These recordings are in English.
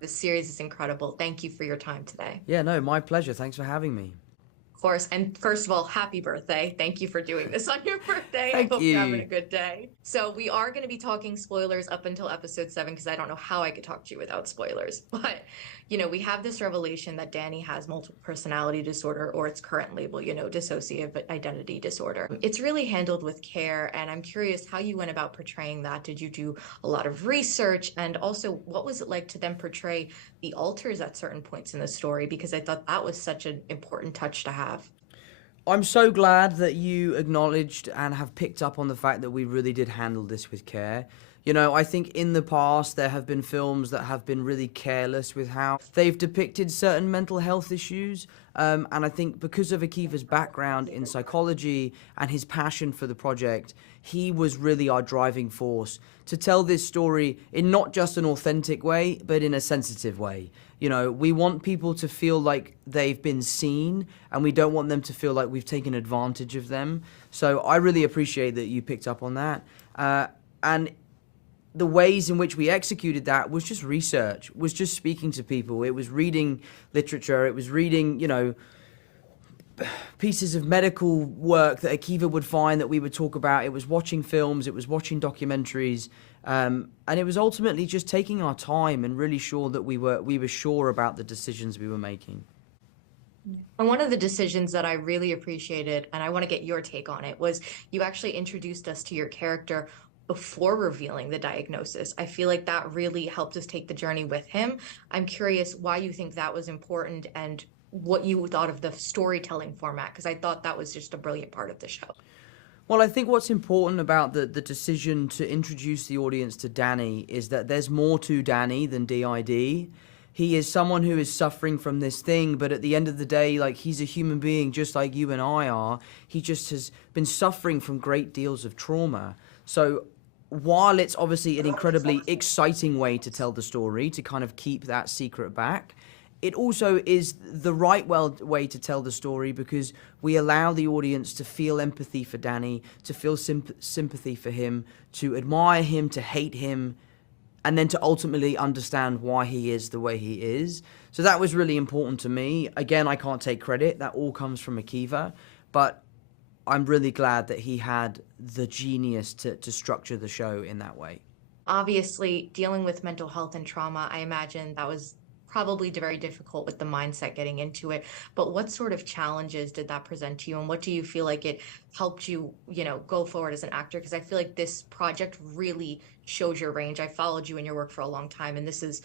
the series is incredible. Thank you for your time today. Yeah, no, my pleasure. Thanks for having me. Of course. And first of all, happy birthday. Thank you for doing this on your birthday. Thank I hope you. you're having a good day. So we are going to be talking spoilers up until episode 7 because I don't know how I could talk to you without spoilers. But, we have this revelation that Danny has multiple personality disorder, or its current label, dissociative identity disorder. It's really handled with care, and I'm curious how you went about portraying that. Did you do a lot of research? And also, what was it like to then portray the alters at certain points in the story? Because I thought that was such an important touch to have. I'm so glad that you acknowledged and have picked up on the fact that we really did handle this with care. I think in the past there have been films that have been really careless with how they've depicted certain mental health issues. And I think because of Akiva's background in psychology and his passion for the project, he was really our driving force to tell this story in not just an authentic way, but in a sensitive way. We want people to feel like they've been seen, and we don't want them to feel like we've taken advantage of them. So I really appreciate that you picked up on that. And the ways in which we executed that was just research, was just speaking to people. It was reading literature. It was reading, pieces of medical work that Akiva would find that we would talk about. It was watching films. It was watching documentaries. And it was ultimately just taking our time and really sure that we were sure about the decisions we were making. And one of the decisions that I really appreciated, and I want to get your take on it, was you actually introduced us to your character before revealing the diagnosis. I feel like that really helped us take the journey with him. I'm curious why you think that was important and what you thought of the storytelling format, because I thought that was just a brilliant part of the show. Well, I think what's important about the decision to introduce the audience to Danny is that there's more to Danny than DID. He is someone who is suffering from this thing, but at the end of the day, he's a human being just like you and I are. He just has been suffering from great deals of trauma. So while it's obviously an incredibly exciting way to tell the story, to kind of keep that secret back, it also is the right way to tell the story because we allow the audience to feel empathy for Danny, to feel sympathy for him, to admire him, to hate him, and then to ultimately understand why he is the way he is. So that was really important to me. Again, I can't take credit. That all comes from Akiva. But I'm really glad that he had the genius to structure the show in that way. Obviously, dealing with mental health and trauma, I imagine that was probably very difficult with the mindset getting into it. But what sort of challenges did that present to you? And what do you feel like it helped you, go forward as an actor? Because I feel like this project really shows your range. I followed you in your work for a long time, and this is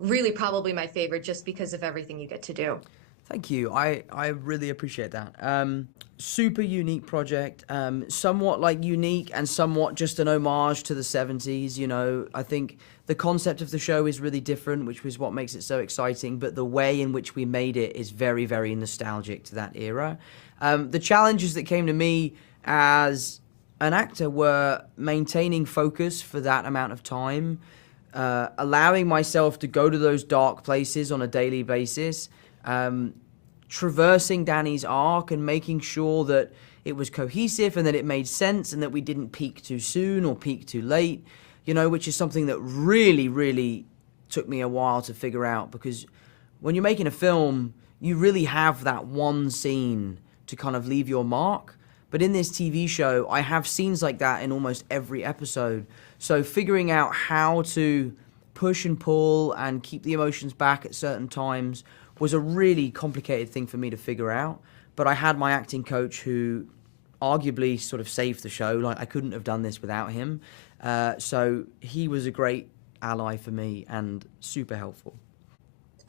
really probably my favorite just because of everything you get to do. Thank you. I really appreciate that. Super unique project, somewhat unique and somewhat just an homage to the 70s. I think the concept of the show is really different, which was what makes it so exciting, but the way in which we made it is very, very nostalgic to that era. The challenges that came to me as an actor were maintaining focus for that amount of time, allowing myself to go to those dark places on a daily basis, traversing Danny's arc and making sure that it was cohesive and that it made sense and that we didn't peak too soon or peak too late, which is something that really, really took me a while to figure out, because when you're making a film, you really have that one scene to kind of leave your mark. But in this TV show, I have scenes like that in almost every episode. So figuring out how to push and pull and keep the emotions back at certain times was a really complicated thing for me to figure out. But I had my acting coach who arguably sort of saved the show. I couldn't have done this without him. So he was a great ally for me and super helpful.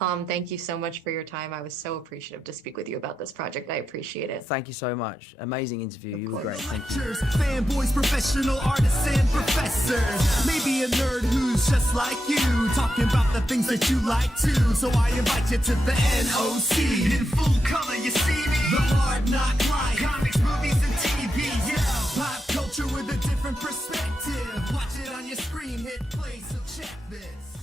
Tom, thank you so much for your time. I was so appreciative to speak with you about this project. I appreciate it. Thank you so much. Amazing interview. You were great. Thank you. Fanboys, professional artists, and professors. Maybe a nerd who's just like you, talking about the things that you like too. So I invite you to the NOC. In full color, you see me. The hard knock life. Comics, movies, and TV. Yeah. Pop culture with a different perspective. Watch it on your screen, hit play, so check this.